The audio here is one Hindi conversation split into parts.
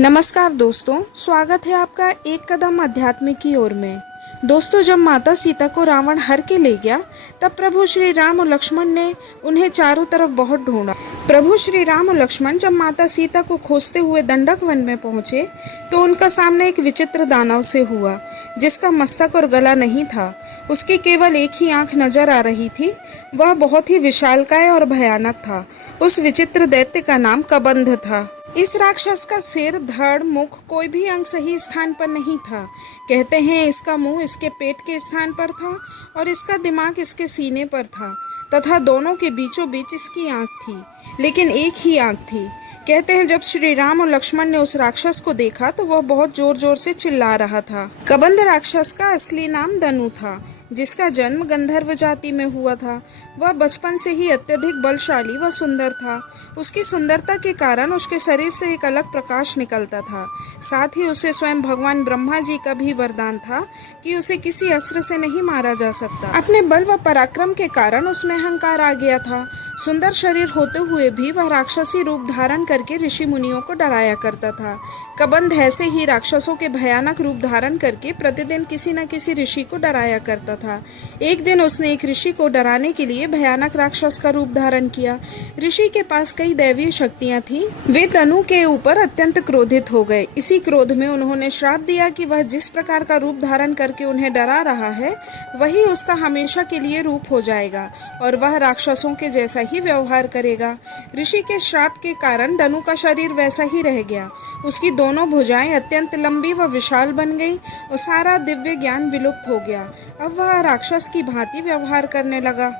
नमस्कार दोस्तों, स्वागत है आपका एक कदम अध्यात्म की ओर में। दोस्तों, जब माता सीता को रावण हर के ले गया तब प्रभु श्री राम और लक्ष्मण ने उन्हें चारों तरफ बहुत ढूंढा। प्रभु श्री राम और लक्ष्मण जब माता सीता को खोजते हुए दंडक वन में पहुंचे तो उनका सामने एक विचित्र दानव से हुआ, जिसका मस्तक और गला नहीं था। उसकी केवल एक ही आंख नजर आ रही थी। वह बहुत ही विशालकाय और भयानक था। उस विचित्र दैत्य का नाम कबंध था। इस राक्षस का सिर, धड़, मुख, कोई भी अंग सही स्थान पर नहीं था। कहते हैं इसका मुंह इसके पेट के स्थान पर था और इसका दिमाग इसके सीने पर था तथा दोनों के बीचों बीच इसकी आंख थी, लेकिन एक ही आंख थी। कहते हैं जब श्री राम और लक्ष्मण ने उस राक्षस को देखा तो वह बहुत जोर जोर से चिल्ला रहा था। कबंध राक्षस का असली नाम दनु था, जिसका जन्म गंधर्व जाति में हुआ था। वह बचपन से ही अत्यधिक बलशाली व सुंदर था। उसकी सुंदरता के कारण उसके शरीर से एक अलग प्रकाश निकलता था। साथ ही उसे स्वयं भगवान ब्रह्मा जी का भी वरदान था कि उसे किसी अस्त्र से नहीं मारा जा सकता। अपने बल व पराक्रम के कारण उसमें अहंकार आ गया था। सुंदर शरीर होते हुए भी वह राक्षसी रूप धारण करके ऋषि मुनियों को डराया करता था। कबंध ऐसे ही राक्षसों के भयानक रूप धारण करके प्रतिदिन किसी न किसी ऋषि को डराया करता था। एक दिन उसने एक ऋषि को डराने के लिए भयानक राक्षस का रूप धारण किया। ऋषि के पास कई दैवीय शक्तियां थीं। वे दनु के ऊपर अत्यंत क्रोधित हो गए। इसी क्रोध में उन्होंने श्राप दिया कि वह जिस प्रकार का रूप धारण करके उन्हें डरा रहा है वही उसका हमेशा के लिए रूप हो जाएगा और वह राक्षसों के जैसा ही व्यवहार करेगा। ऋषि के श्राप के कारण दनु का शरीर वैसा ही रह गया। उसकी दोनों भुजाएं अत्यंत लंबी व विशाल बन गई और सारा दिव्य ज्ञान विलुप्त हो गया। अब वह राक्षस की भांति व्यवहार करने लगा।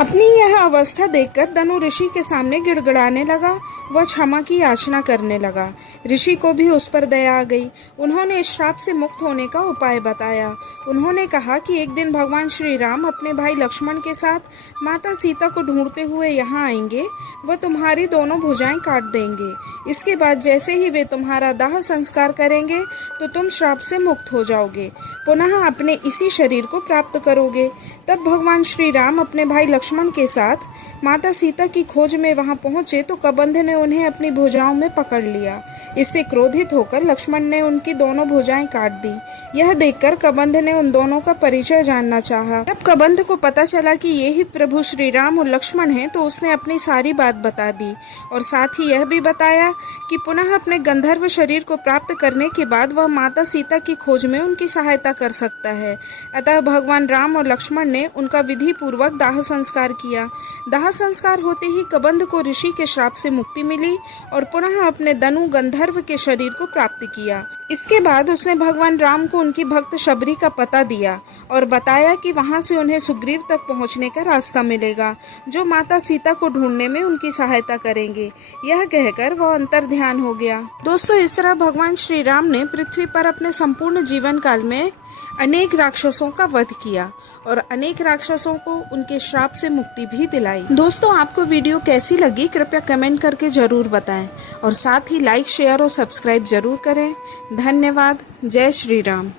अपनी यह अवस्था देखकर दनु ऋषि के सामने गिड़गिड़ाने लगा। वह क्षमा की याचना करने लगा। ऋषि को भी उस पर दया आ गई। उन्होंने इस श्राप से मुक्त होने का उपाय बताया। उन्होंने कहा कि एक दिन भगवान श्री राम अपने भाई लक्ष्मण के साथ माता सीता को ढूंढते हुए यहाँ आएंगे। वह तुम्हारी दोनों भुजाएं काट देंगे। इसके बाद जैसे ही वे तुम्हारा दाह संस्कार करेंगे तो तुम श्राप से मुक्त हो जाओगे, पुनः अपने इसी शरीर को प्राप्त करोगे। तब भगवान श्री राम अपने भाई लक्ष्मण के साथ माता सीता की खोज में वहां पहुंचे तो कबंध ने उन्हें अपनी भुजाओं में पकड़ लिया। इससे क्रोधित होकर लक्ष्मण ने उनकी दोनों भुजाएं काट दी। यह देखकर कबंध ने उन दोनों का परिचय जानना चाहा। जब कबंध को पता चला कि ये ही प्रभु श्री राम और लक्ष्मण हैं तो उसने अपनी सारी बात बता दी और साथ ही यह भी बताया कि पुनः अपने गंधर्व शरीर को प्राप्त करने के बाद वह माता सीता की खोज में उनकी सहायता कर सकता है। अतः भगवान राम और लक्ष्मण ने उनका विधि पूर्वक दाह संस्कार किया। दाह संस्कार होते ही कबंध को ऋषि के श्राप से मुक्ति मिली और पुनः अपने दनु गंधर्व के शरीर को प्राप्त किया। इसके बाद उसने भगवान राम को उनकी भक्त शबरी का पता दिया और बताया कि वहां से उन्हें सुग्रीव तक पहुंचने का रास्ता मिलेगा, जो माता सीता को ढूंढने में उनकी सहायता करेंगे। यह कहकर वह अंतर ध्यान हो गया। दोस्तों, इस तरह भगवान श्री राम ने पृथ्वी पर अपने संपूर्ण जीवन काल में अनेक राक्षसों का वध किया और अनेक राक्षसों को उनके श्राप से मुक्ति भी दिलाई। दोस्तों, आपको वीडियो कैसी लगी कृपया कमेंट करके जरूर बताएं और साथ ही लाइक, शेयर और सब्सक्राइब जरूर करें। धन्यवाद। जय श्री राम।